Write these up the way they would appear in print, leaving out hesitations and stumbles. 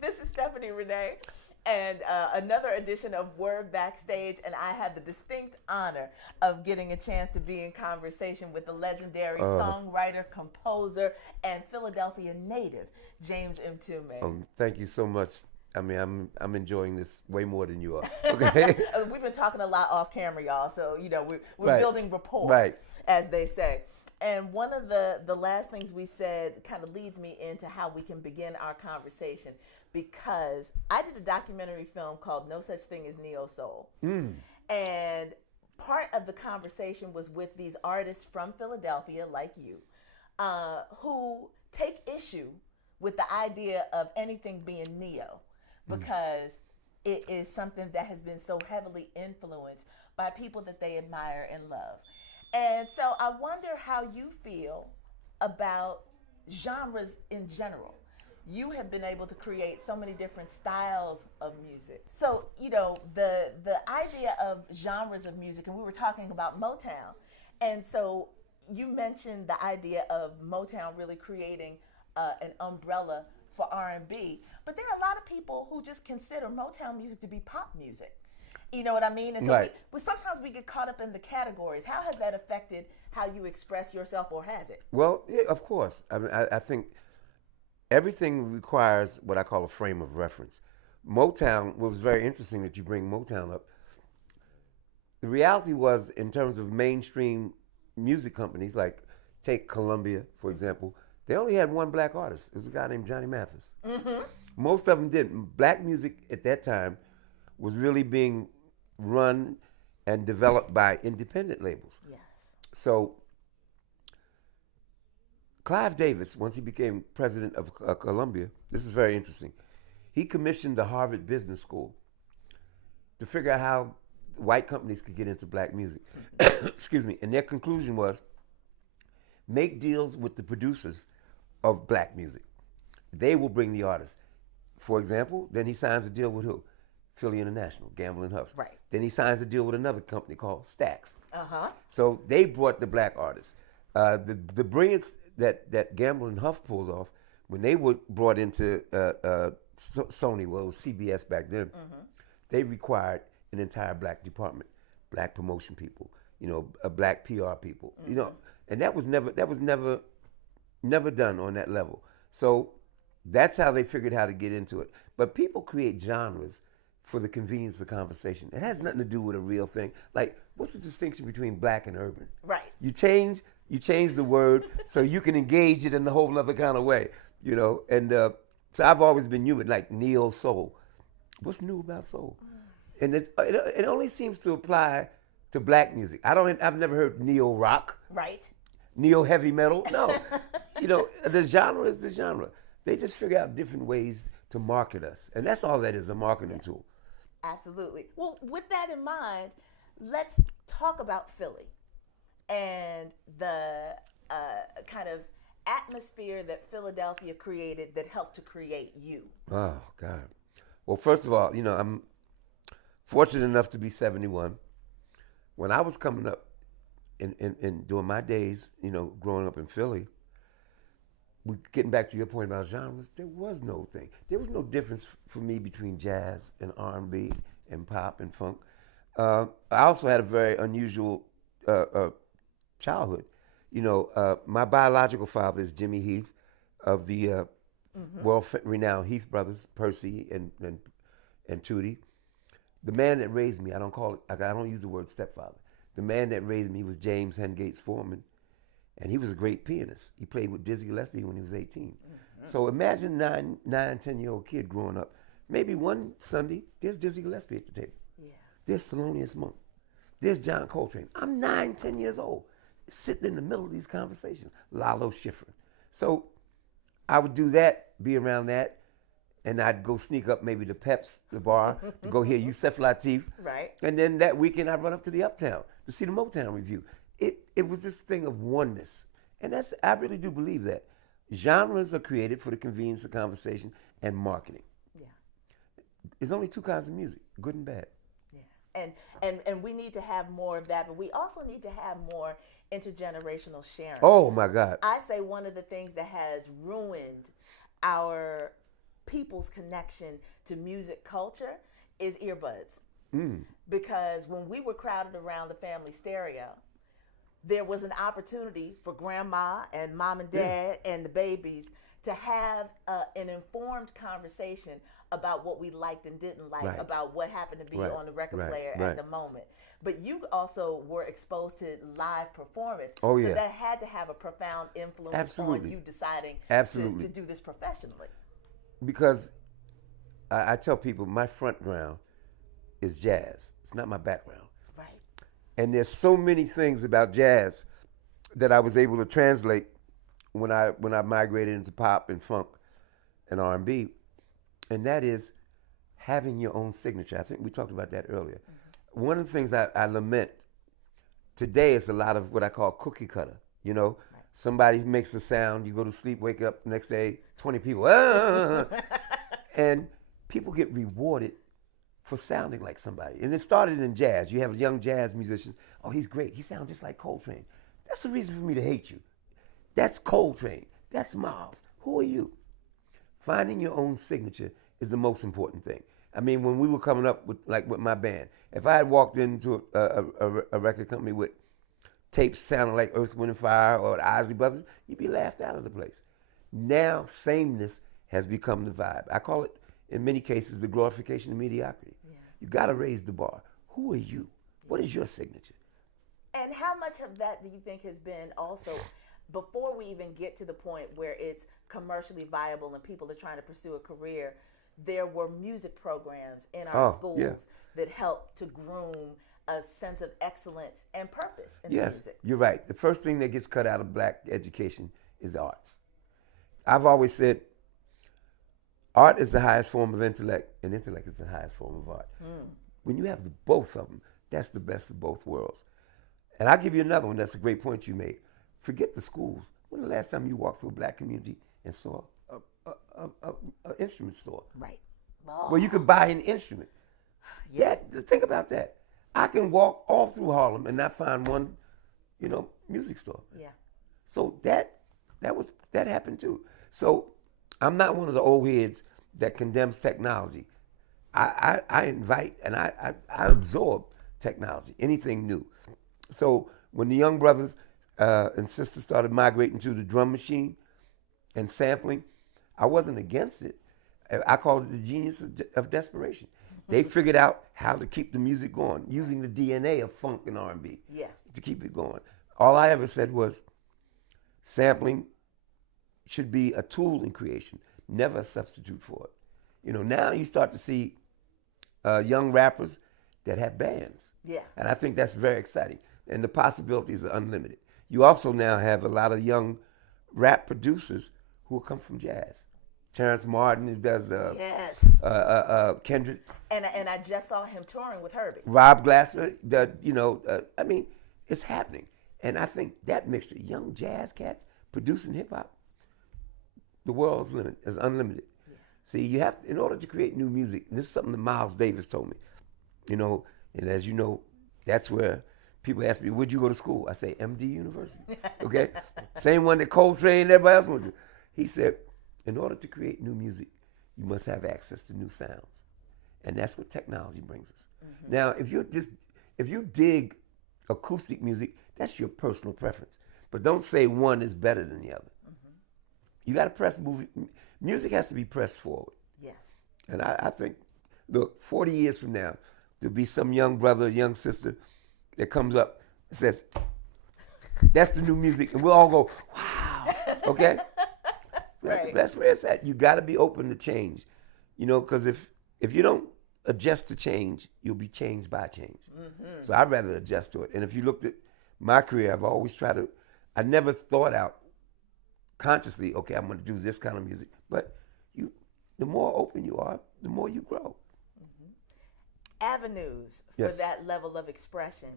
This is Stephanie Renee, and another edition of WURD Backstage, and I had the distinct honor of getting a chance to be in conversation with the legendary songwriter, composer, and Philadelphia native, James Mtume. Thank you so much. I mean, I'm enjoying this way more than you are. Okay. We've been talking a lot off camera, y'all, so we're Right. building rapport, Right. as they say. And one of the last things we said kind of leads me into how we can begin our conversation, because I did a documentary film called No Such Thing as Neo Soul. And part of the conversation was with these artists from Philadelphia, like you, who take issue with the idea of anything being neo, because it is something that has been so heavily influenced by people that they admire and love. And so I wonder how you feel about genres in general. You have been able to create so many different styles of music. So, the idea of genres of music, and we were talking about Motown. And so you mentioned the idea of Motown really creating an umbrella for R&B. But there are a lot of people who just consider Motown music to be pop music. You know what I mean? And so Right. sometimes we get caught up in the categories. How has that affected how you express yourself, or has it? Well, yeah, of course. I mean, I think everything requires what I call a frame of reference. Motown was very interesting that you bring Motown up. The reality was, in terms of mainstream music companies, like take Columbia, for example, they only had one black artist. It was a guy named Johnny Mathis. Most of them didn't. Black music at that time was really being run and developed by independent labels. Yes. So Clive Davis, once he became president of Columbia, this is very interesting. He commissioned the Harvard Business School to figure out how white companies could get into black music. Excuse me. And their conclusion was make deals with the producers of black music. They will bring the artists. For example, then he signs a deal with who? Philly International, Gamble and Huff. Right. Then he signs a deal with another company called Stax. Uh-huh. So they brought the black artists. The brilliance that Gamble and Huff pulled off when they were brought into Sony, well, it was CBS back then. They required an entire black department, black promotion people, a black PR people, and that was never done on that level. So that's how they figured how to get into it. But people create genres for the convenience of conversation. It has nothing to do with a real thing. Like, what's the distinction between black and urban? Right. You change the word so you can engage it in a whole other kind of way, And so I've always been human, like neo soul. What's new about soul? And it only seems to apply to black music. I've never heard neo rock. Right. Neo heavy metal. No. The genre is the genre. They just figure out different ways to market us. And that's all that is, a marketing tool. Absolutely. Well, with that in mind, let's talk about Philly and the kind of atmosphere that Philadelphia created that helped to create you. Oh, God. Well, first of all, I'm fortunate enough to be 71. When I was coming up and during my days, growing up in Philly, getting back to your point about genres, there was no thing. There was no difference for me between jazz and R&B and pop and funk. I also had a very unusual childhood. My biological father is Jimmy Heath of the world-renowned Heath brothers, Percy and Tootie. The man that raised me, I don't use the word stepfather. The man that raised me was James Hengates Foreman. And he was a great pianist. He played with Dizzy Gillespie when he was 18. So imagine 10-year-old kid growing up. Maybe one Sunday, there's Dizzy Gillespie at the table. Yeah. There's Thelonious Monk. There's John Coltrane. I'm 9, 10 years old, sitting in the middle of these conversations. Lalo Schifrin. So I would do that, be around that, and I'd go sneak up maybe to Pep's, the bar, to go hear Yusef Lateef. Right. And then that weekend I'd run up to the Uptown to see the Motown Review. It was this thing of oneness. And I really do believe that. Genres are created for the convenience of conversation and marketing. Yeah. There's only two kinds of music, good and bad. Yeah. And we need to have more of that, but we also need to have more intergenerational sharing. Oh my God. I say one of the things that has ruined our people's connection to music culture is earbuds. Mm. Because when we were crowded around the family stereo, there was an opportunity for grandma and mom and dad and the babies to have an informed conversation about what we liked and didn't like, Right. about what happened to be Right. on the record Right. player Right. at the moment. But you also were exposed to live performance. Oh, so yeah. that had to have a profound influence Absolutely. on you deciding Absolutely. to do this professionally. Because I tell people my front ground is jazz. It's not my background. Right. And there's so many things about jazz that I was able to translate when I migrated into pop and funk and R&B, and that is having your own signature. I think we talked about that earlier. Mm-hmm. One of the things I lament today is a lot of what I call cookie cutter. You know, right. Somebody makes a sound, you go to sleep, wake up the next day, 20 people, and people get rewarded for sounding like somebody. And it started in jazz. You have young jazz musicians. Oh, he's great. He sounds just like Coltrane. That's the reason for me to hate you. That's Coltrane. That's Miles. Who are you? Finding your own signature is the most important thing. I mean, when we were coming up with my band, if I had walked into a record company with tapes sounding like Earth, Wind and Fire or the Isley Brothers, you'd be laughed out of the place. Now, sameness has become the vibe. I call it, in many cases, the glorification of mediocrity. Yeah. You got to raise the bar. Who are you? What is your signature? And how much of that do you think has been also, before we even get to the point where it's commercially viable and people are trying to pursue a career, there were music programs in our schools that helped to groom a sense of excellence and purpose in music. Yes, you're right. The first thing that gets cut out of black education is the arts. I've always said art is the highest form of intellect, and intellect is the highest form of art. When you have both of them, that's the best of both worlds. And I'll give you another one. That's a great point you made. Forget the schools. When the last time you walked through a black community and saw an instrument store? Right. Where you could buy an instrument. Yeah, think about that. I can walk all through Harlem and not find one, music store. Yeah. So that happened too. So I'm not one of the old heads that condemns technology. I invite and I absorb technology, anything new. So when the young brothers and sisters started migrating to the drum machine and sampling, I wasn't against it. I call it the genius of desperation. They figured out how to keep the music going using the DNA of funk and R&B to keep it going. All I ever said was sampling should be a tool in creation, never a substitute for it. Now you start to see young rappers that have bands. Yeah. And I think that's very exciting. And the possibilities are unlimited. You also now have a lot of young rap producers who come from jazz. Terrence Martin, who does Kendrick. And I just saw him touring with Herbie. Rob Glasper, it's happening. And I think that mixture, young jazz cats producing hip hop, the world is unlimited. Yeah. See, you have, in order to create new music, and this is something that Miles Davis told me, and as you know, that's where people ask me, where'd you go to school? I say, MD University, okay? Same one that Coltrane and everybody else went to. He said, in order to create new music, you must have access to new sounds. And that's what technology brings us. Mm-hmm. Now, if you dig acoustic music, that's your personal preference. But don't say one is better than the other. Mm-hmm. You got to press music has to be pressed forward. Yes. And I think, look, 40 years from now, there'll be some young brother, young sister that comes up and says, that's the new music. And we'll all go, wow, okay? Right. That's where it's at. You got to be open to change, because if you don't adjust to change, you'll be changed by change. Mm-hmm. So I'd rather adjust to it. And if you looked at my career, I've always I never thought out consciously, okay, I'm going to do this kind of music. But the more open you are, the more you grow. Mm-hmm. Avenues for that level of expression.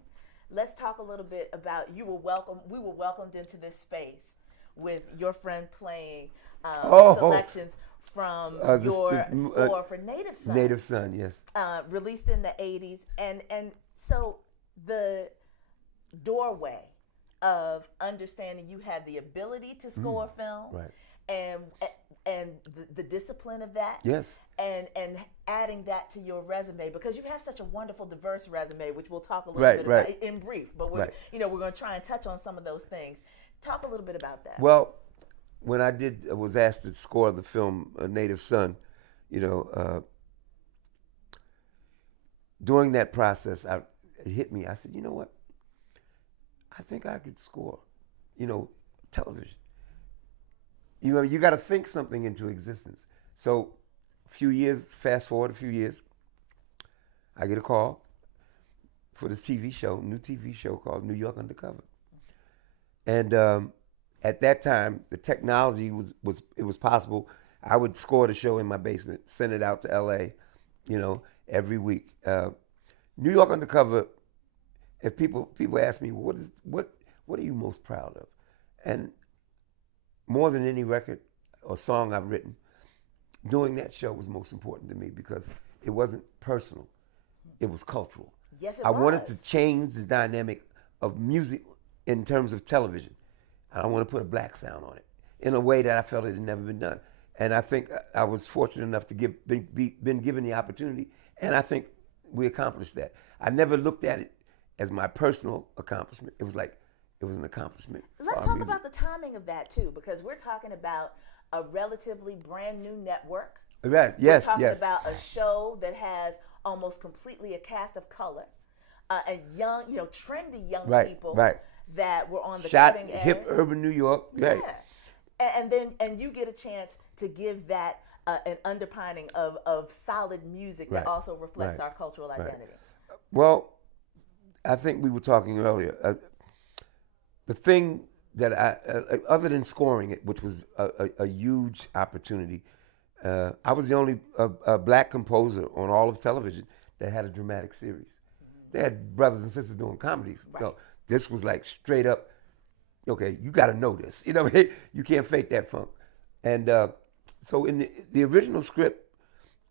Let's talk a little bit about we were welcomed into this space with your friend playing selections from your score for Native Son. Native Son, yes. Released in the 80s. And so the doorway of understanding you had the ability to score film. Right. And and the discipline of that. Yes. And adding that to your resume, because you have such a wonderful, diverse resume, which we'll talk a little Right, bit right. about in brief. But we're we're going to try and touch on some of those things. Talk a little bit about that. Well, when I was asked to score the film Native Son, during that process, it hit me. I said, you know what? I think I could score, television. You got to think something into existence. So, fast forward a few years, I get a call for this new TV show called New York Undercover. And at that time, the technology was possible. I would score the show in my basement, send it out to LA, every week. New York Undercover. If people ask me what are you most proud of, and more than any record or song I've written, doing that show was most important to me because it wasn't personal, it was cultural. Yes, it I was. wanted to change the dynamic of music in terms of television. I want to put a black sound on it in a way that I felt it had never been done. And I think I was fortunate enough to been given the opportunity, and I think we accomplished that. I never looked at it as my personal accomplishment. It was an accomplishment. Let's talk about the timing of that too, because we're talking about a relatively brand new network. Right. Yes. We're talking about a show that has almost completely a cast of color, and young, trendy young people that were on the cutting edge. Hip urban New York. Yeah. Right. And you get a chance to give that an underpinning of solid music that also reflects our cultural identity. Well, I think we were talking earlier. The thing that other than scoring it, which was a huge opportunity, I was the only black composer on all of television that had a dramatic series. They had brothers and sisters doing comedies. Right. This was like straight up, okay, you got to know this. You can't fake that funk. And so in the original script,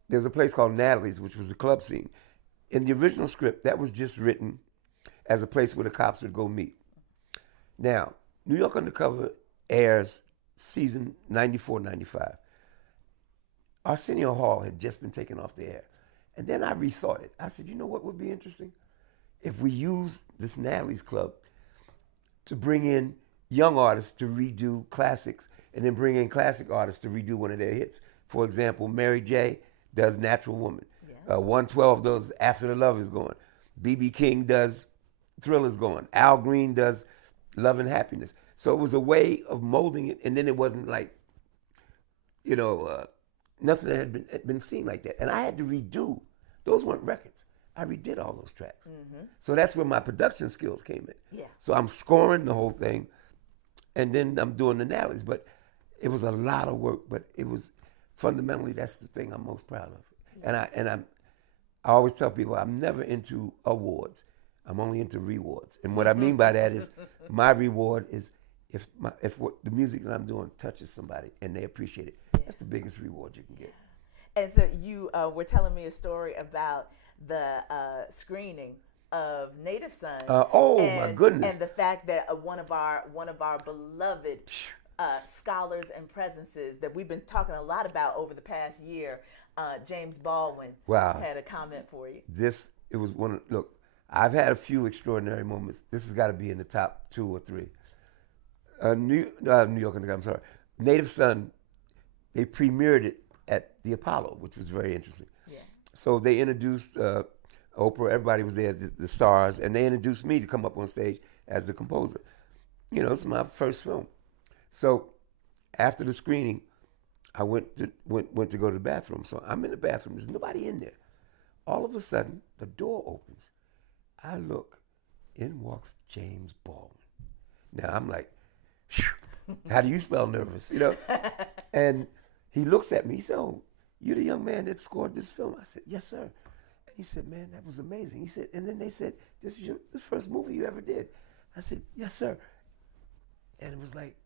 there's a place called Natalies, which was a club scene. In the original script, that was just written as a place where the cops would go meet. Now, New York Undercover airs season 94, 95. Arsenio Hall had just been taken off the air. And then I rethought it. I said, you know what would be interesting? If we use this Natalies Club to bring in young artists to redo classics, and then bring in classic artists to redo one of their hits. For example, Mary J. does Natural Woman. Yes. 112 does After the Love Is Gone. B.B. King does Thriller's Gone. Al Green does Love and Happiness. So it was a way of molding it, and then it wasn't like, nothing that had been seen like that. And I had to redo. Those weren't records. I redid all those tracks. Mm-hmm. So that's where my production skills came in. Yeah. So I'm scoring the whole thing, and then I'm doing the Natalies. But it was a lot of work, but it was fundamentally, that's the thing I'm most proud of. Yeah. And I always tell people I'm never into awards. I'm only into rewards. And what I mean by that is my reward is if the music that I'm doing touches somebody and they appreciate it. Yeah. That's the biggest reward you can get. And so you were telling me a story about the screening of Native Son. My goodness! And the fact that one of our beloved scholars and presences that we've been talking a lot about over the past year, James Baldwin, had a comment for you. It was one. Look, I've had a few extraordinary moments. This has got to be in the top 2 or 3. New York Undercover. I'm sorry, Native Son. They premiered it at the Apollo, which was very interesting. Yeah. So they introduced Oprah. Everybody was there, the stars, and they introduced me to come up on stage as the composer. It's my first film. So after the screening, I went to go to the bathroom. So I'm in the bathroom. There's nobody in there. All of a sudden, the door opens. I look. In walks James Baldwin. Now I'm like, how do you spell nervous? And he looks at me. He said, "Oh, you're the young man that scored this film." I said, "Yes, sir." And he said, "Man, that was amazing." He said, and then they said, "This is the first movie you ever did." I said, "Yes, sir." And it was like,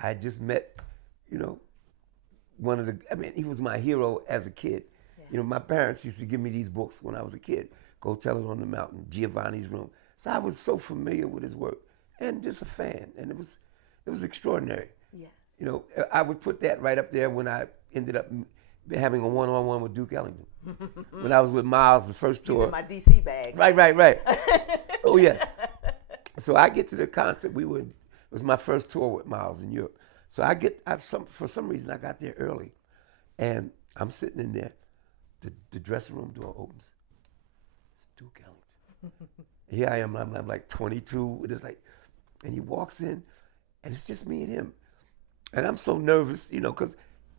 I just met, he was my hero as a kid. Yeah. My parents used to give me these books when I was a kid. Go Tell It on the Mountain, Giovanni's Room. So I was so familiar with his work and just a fan. And it was extraordinary. Yes. You know, I would put that right up there when I ended up having a one-on-one with Duke Ellington. When I was with Miles, the first tour. Using my DC bag. Right. Oh, yes. So I get to the concert. It was my first tour with Miles in Europe. So for some reason, I got there early. And I'm sitting in there. The dressing room door opens. It's Duke Ellington. Here I am. I'm like 22. And he walks in, and it's just me and him. And I'm so nervous, you know, because,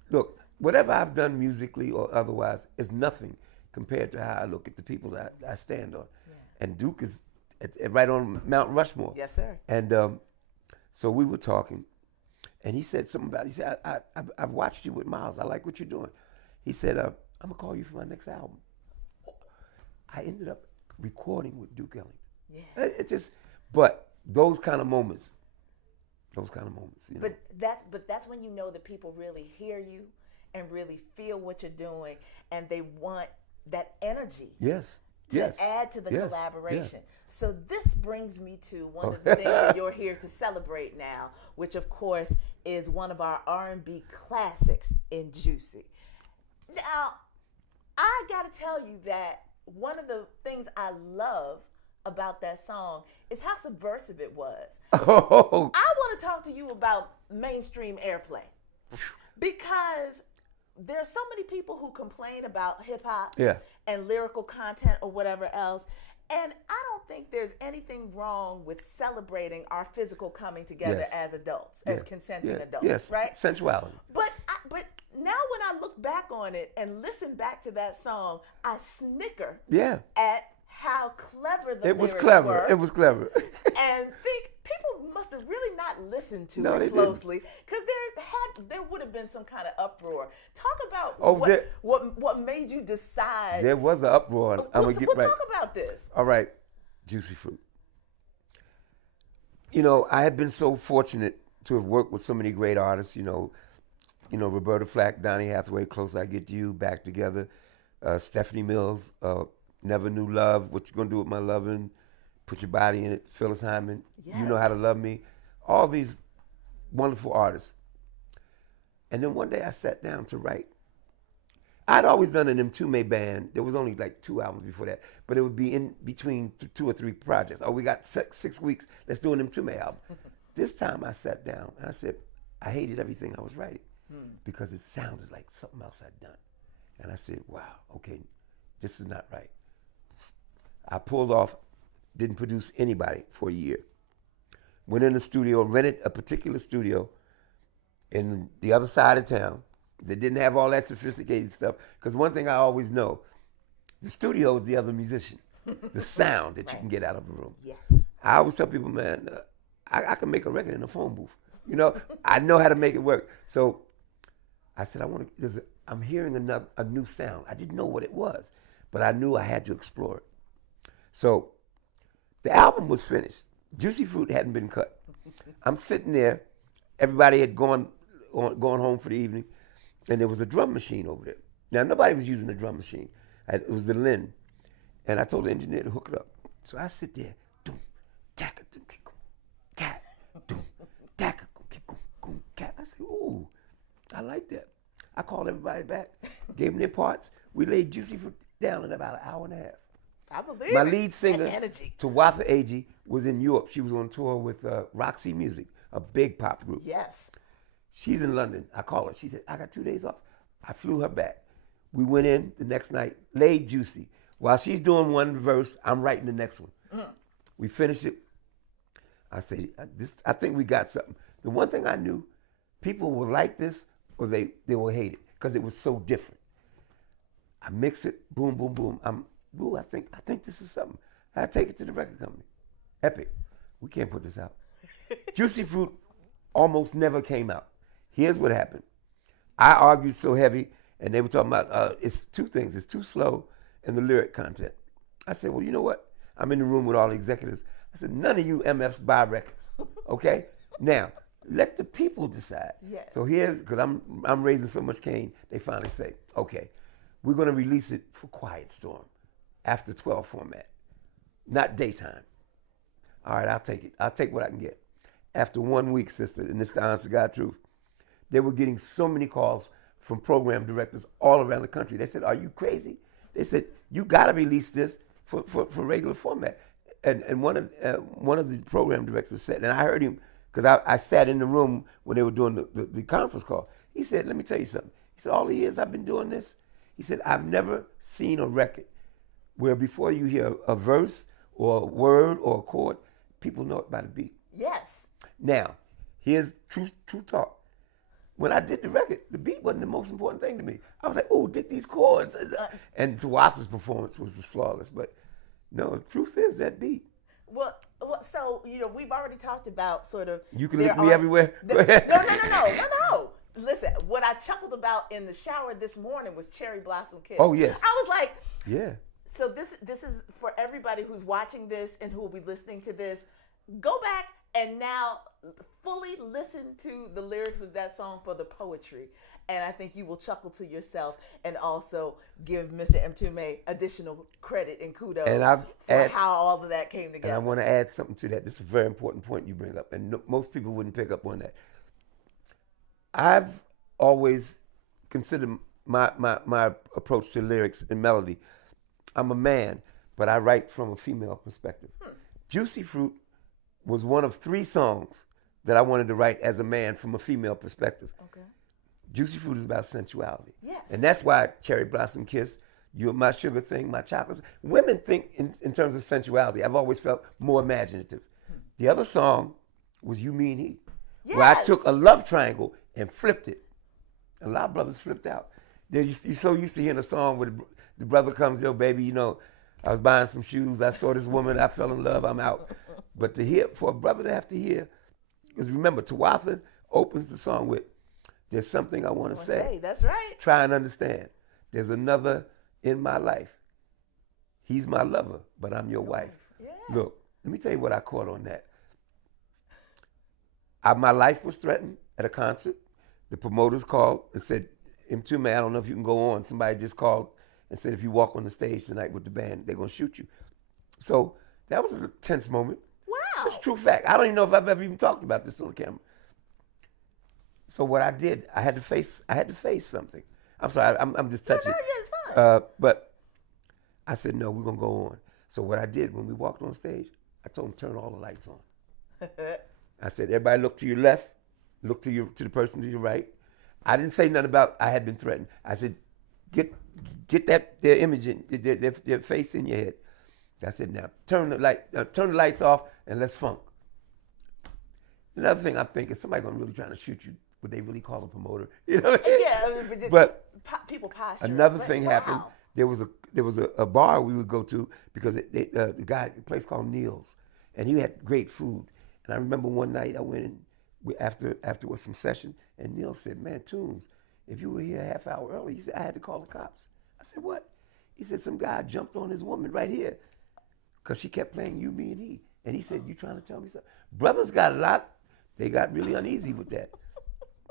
look, whatever I've done musically or otherwise is nothing compared to how I look at the people that I stand on. Yeah. And Duke is right on Mount Rushmore. Yes, sir. And so we were talking, and he said something about it. He said, I've watched you with Miles. I like what you're doing. He said, I'm going to call you for my next album. I ended up recording with Duke Ellington. Yeah. But those kind of moments, you know. But that's when you know that people really hear you and really feel what you're doing, and they want that energy. Yes. To add to the collaboration. Yes. So this brings me to one of the things that you're here to celebrate now, which of course is one of our R&B classics in Juicy. Now, I got to tell you that one of the things I love about that song is how subversive it was. Oh. I want to talk to you about mainstream airplay, because there are so many people who complain about hip hop and lyrical content or whatever else. And I don't think there's anything wrong with celebrating our physical coming together as adults, as consenting adults, right? Sensuality. But now when I look back on it and listen back to that song, I snicker at how clever the lyrics were. It was clever. And think people must have really not listened to it closely, because there would have been some kind of uproar. Talk about what made you decide. There was an uproar. We'll talk about this. All right, Juicy Fruit. You know, I had been so fortunate to have worked with so many great artists. You know, Roberta Flack, Donny Hathaway, Close I Get to You, Back Together, Stephanie Mills, Never Knew Love, What You Gonna Do With My Lovin', Put Your Body in It, Phyllis Hyman, You Know How to Love Me, all these wonderful artists. And then one day I sat down to write. I'd always done an Mtume band. There was only like 2 albums before that, but it would be in between 2 or 3 projects. Oh, we got 6 weeks, let's do an Mtume album. This time I sat down and I said, I hated everything I was writing because it sounded like something else I'd done. And I said, wow, okay, this is not right. I pulled off, didn't produce anybody for a year. Went in the studio, rented a particular studio in the other side of town that didn't have all that sophisticated stuff. Because one thing I always know, the studio is the other musician, the sound that you can get out of a room. Yes. I always tell people, man, I can make a record in a phone booth. You know, I know how to make it work. So I said, I'm hearing a new sound. I didn't know what it was, but I knew I had to explore it. So the album was finished. Juicy Fruit hadn't been cut. I'm sitting there. Everybody had gone home for the evening, and there was a drum machine over there. Now, nobody was using the drum machine. It was the Lynn. And I told the engineer to hook it up. So I sit there. Doom, taka, doom, cat, doom, taka, cat. I said, ooh, I like that. I called everybody back, gave them their parts. We laid Juicy Fruit down in about an hour and a half. I believe My lead singer, energy. Tawatha Agee, was in Europe. She was on tour with Roxy Music, a big pop group. Yes. She's in London. I call her. She said, I got 2 days off. I flew her back. We went in the next night, laid Juicy. While she's doing one verse, I'm writing the next one. We finished it. I said, I think we got something. The one thing I knew, people will like this or they will hate it because it was so different. I mix it, boom, boom, boom. I think this is something. I take it to the record company. Epic. We can't put this out. Juicy Fruit almost never came out. Here's what happened. I argued so heavy, and they were talking about it's 2 things. It's too slow and the lyric content. I said, well, you know what? I'm in the room with all the executives. I said, none of you MFs buy records, okay? Now, let the people decide. Yes. So because I'm raising so much cane, they finally say, okay, we're going to release it for Quiet Storm, after 12 format, not daytime. All right, I'll take it. I'll take what I can get. After 1 week, sister, and this is the honest to God truth, they were getting so many calls from program directors all around the country. They said, "Are you crazy?" They said, "You got to release this for regular format." And one of the program directors said, and I heard him because I sat in the room when they were doing the conference call. He said, "Let me tell you something." He said, "All the years I've been doing this," he said, "I've never seen a record where before you hear a verse or a word or a chord, people know it by the beat." Yes. Now, here's true talk. When I did the record, the beat wasn't the most important thing to me. I was like, "Oh, dig these chords." And Tuatha's performance was just flawless. But no, the truth is that beat. Well, so we've already talked about sort of. You can lick me everywhere. No. Listen, what I chuckled about in the shower this morning was Cherry Blossom Kiss. Oh yes. I was like, yeah. So this is for everybody who's watching this and who will be listening to this. Go back and now fully listen to the lyrics of that song for the poetry. And I think you will chuckle to yourself and also give Mr. Mtume additional credit and kudos for how all of that came together. And I want to add something to that. This is a very important point you bring up, and most people wouldn't pick up on that. I've always considered my approach to lyrics and melody. I'm a man, but I write from a female perspective. Juicy Fruit was one of 3 songs that I wanted to write as a man from a female perspective. Okay. Juicy Fruit is about sensuality. Yes. And that's why Cherry Blossom Kiss, You're My Sugar Thing, My Chocolates. Women think in terms of sensuality. I've always felt more imaginative. The other song was You, Me, and He, where I took a love triangle and flipped it. A lot of brothers flipped out. You're so used to hearing a song where the brother comes, "Yo, baby, I was buying some shoes. I saw this woman. I fell in love. I'm out." But for a brother to have to hear, because remember, Tuatha opens the song with, "There's something I want to say. That's right. Try and understand. There's another in my life. He's my lover, but I'm your wife." Yeah. Look, let me tell you what I caught on that. My life was threatened at a concert. The promoters called and said, "Mtume, I don't know if you can go on." Somebody just called and said, "If you walk on the stage tonight with the band, they're going to shoot you." So that was a tense moment. Wow. Just true fact. I don't even know if I've ever even talked about this on the camera. So what I did, I had to face something. I'm sorry, I'm just touching. No, it's fine. But I said, "No, we're going to go on." So what I did when we walked on stage, I told them, "Turn all the lights on." I said, "Everybody look to your left, look to the person to your right." I didn't say nothing about I had been threatened. I said, get their image in their face in your head. I said, "Now turn the lights off and let's funk." Another thing I'm thinking, somebody gonna really trying to shoot you. Would they really call a promoter? Yeah, but people posture. Another thing happened. There was a bar we would go to because the place called Neil's, and he had great food. And I remember one night I went in after some session, and Neil said, "Man, Toombs, if you were here a half hour early," he said, "I had to call the cops." I said, "What?" He said, "Some guy jumped on his woman right here because she kept playing You, Me, and He." And he said, "You trying to tell me something?" Brothers got a lot. They got really uneasy with that.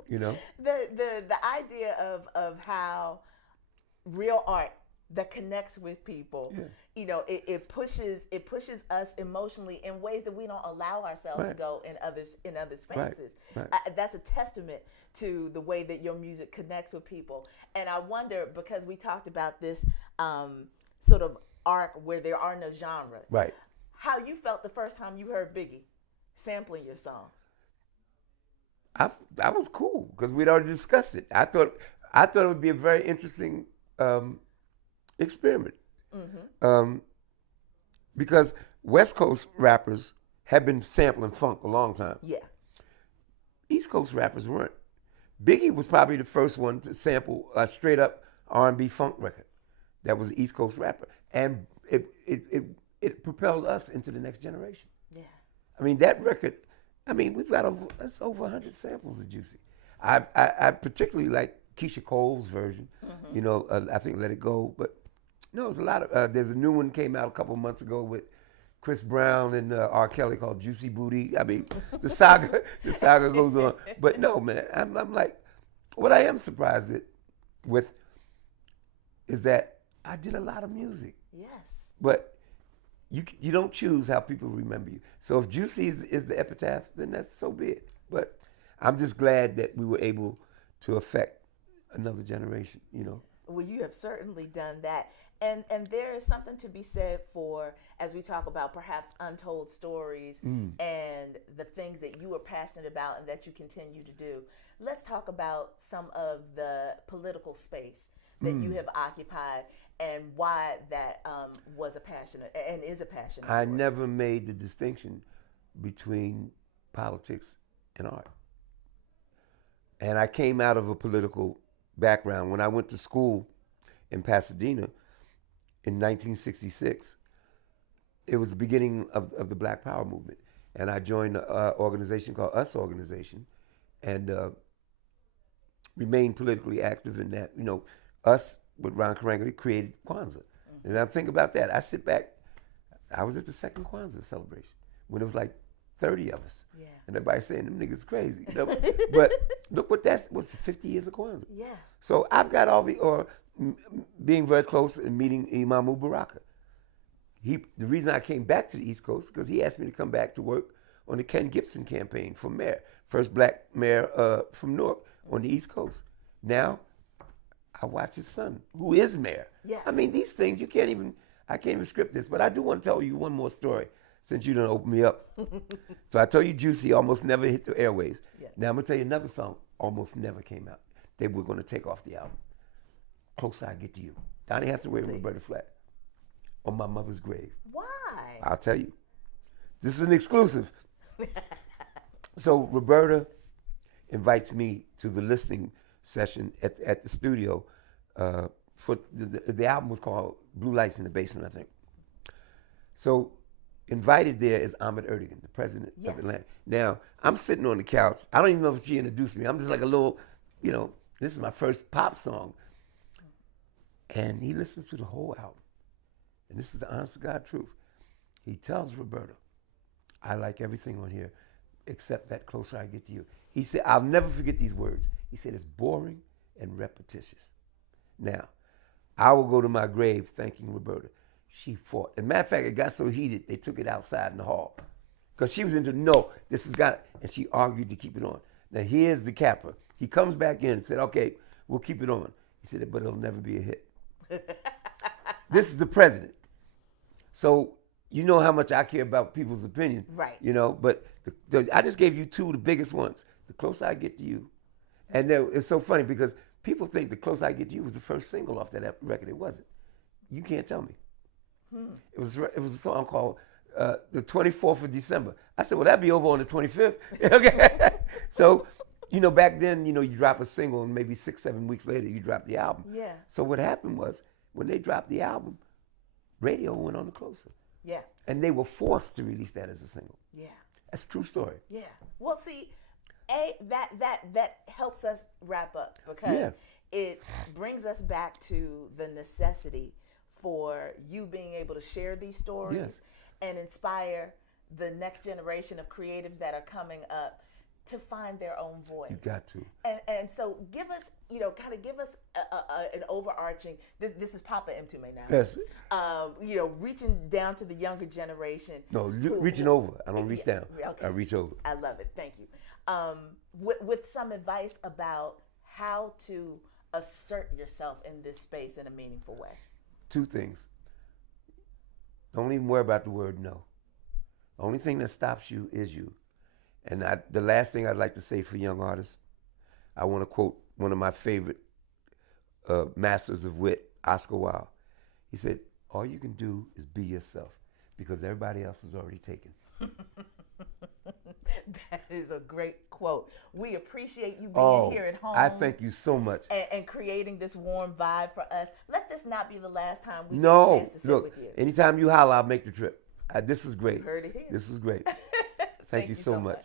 The idea of how real art that connects with people, it pushes us emotionally in ways that we don't allow ourselves to go in other spaces. Right. That's a testament to the way that your music connects with people. And I wonder, because we talked about this sort of arc where there are no genres, right? How you felt the first time you heard Biggie sampling your song? I was cool because we'd already discussed it. I thought it would be a very interesting experiment. Mm-hmm. Because West Coast rappers have been sampling funk a long time. Yeah. East Coast rappers weren't. Biggie was probably the first one to sample a straight up R&B funk record. That was an East Coast rapper, and it propelled us into the next generation. Yeah. I mean, that record. I mean, we've got over 100 samples of Juicy. I particularly like Keisha Cole's version. Mm-hmm. I think Let It Go. But no, there's a lot of. There's a new one came out a couple of months ago with Chris Brown and R. Kelly called Juicy Booty. I mean, the saga goes on. But no, man, I'm like, what I am surprised with is that I did a lot of music. Yes. But you don't choose how people remember you. So if Juicy is the epitaph, then that's so be it. But I'm just glad that we were able to affect another generation, you know. Well, you have certainly done that. And there is something to be said for, as we talk about perhaps untold stories and the things that you were passionate about and that you continue to do. Let's talk about some of the political space that you have occupied and why that was a passion and is a passion. I never made the distinction between politics and art. And I came out of a political background. When I went to school in Pasadena in 1966, it was the beginning of the Black Power movement. And I joined an organization called US Organization and remained politically active in that. You know, US with Ron Karanga created Kwanzaa. And I think about that. I sit back, I was at the second Kwanzaa celebration when it was like 30 of us. Yeah. And everybody saying, them niggas crazy. You know? But look what what's 50 years of Kwanzaa. Yeah. So I've got all being very close and meeting Imam Baraka. The reason I came back to the East Coast, because he asked me to come back to work on the Ken Gibson campaign for mayor. First black mayor from Newark on the East Coast. Now, I watch his son, who is mayor. Yes. I mean, these things, I can't even script this, but I do want to tell you one more story since you done opened me up. So I told you Juicy almost never hit the airwaves. Yeah. Now I'm going to tell you another song almost never came out. They were going to take off the album. Closer I Get to You. Donny Hathaway and Roberta Flack on my mother's grave. Why? I'll tell you. This is an exclusive. So Roberta invites me to the listening session at the studio. For the album was called Blue Lights in the Basement, I think. So invited there is Ahmed Erdogan, the president of Atlanta. Now, I'm sitting on the couch. I don't even know if she introduced me. I'm just like a little, this is my first pop song. And he listens to the whole album. And this is the honest to God truth. He tells Roberta, I like everything on here except that Closer I Get to You. He said, I'll never forget these words. He said, it's boring and repetitious. Now, I will go to my grave thanking Roberta. She fought. As a matter of fact, it got so heated, they took it outside in the hall. Because she was into, no, this has got, and she argued to keep it on. Now, here's the capper. He comes back in and said, okay, we'll keep it on. He said, but it'll never be a hit. This is the president. So, you know how much I care about people's opinion. Right. But I just gave you two of the biggest ones. The Closer I Get to You. And it's so funny because people think The Closer I Get to You was the first single off that record. It wasn't. You can't tell me. It was a song called the 24th of December. I said, well, that'd be over on the 25th. Okay. So, back then, you drop a single and maybe 6-7 weeks later you drop the album. Yeah. So what happened was when they dropped the album, radio went on the Closer. Yeah. And they were forced to release that as a single. Yeah. That's a true story. Yeah. Well, see, that helps us wrap up because it brings us back to the necessity for you being able to share these stories and inspire the next generation of creatives that are coming up to find their own voice. You got to. And so give us, give us an overarching, this is Papa Mtume now. Yes. Reaching down to the younger generation. No, reaching over. I don't reach down. Okay. I reach over. I love it. Thank you. With some advice about how to assert yourself in this space in a meaningful way. Two things. Don't even worry about the word no. The only thing that stops you is you. And the last thing I'd like to say for young artists, I want to quote one of my favorite masters of wit, Oscar Wilde. He said, all you can do is be yourself because everybody else is already taken. That is a great quote. We appreciate you being here at home. I thank you so much. And creating this warm vibe for us. Let this not be the last time we get a chance to sit with you. Anytime you holler, I'll make the trip. This was great. Heard it here. This was great. Thank you so much.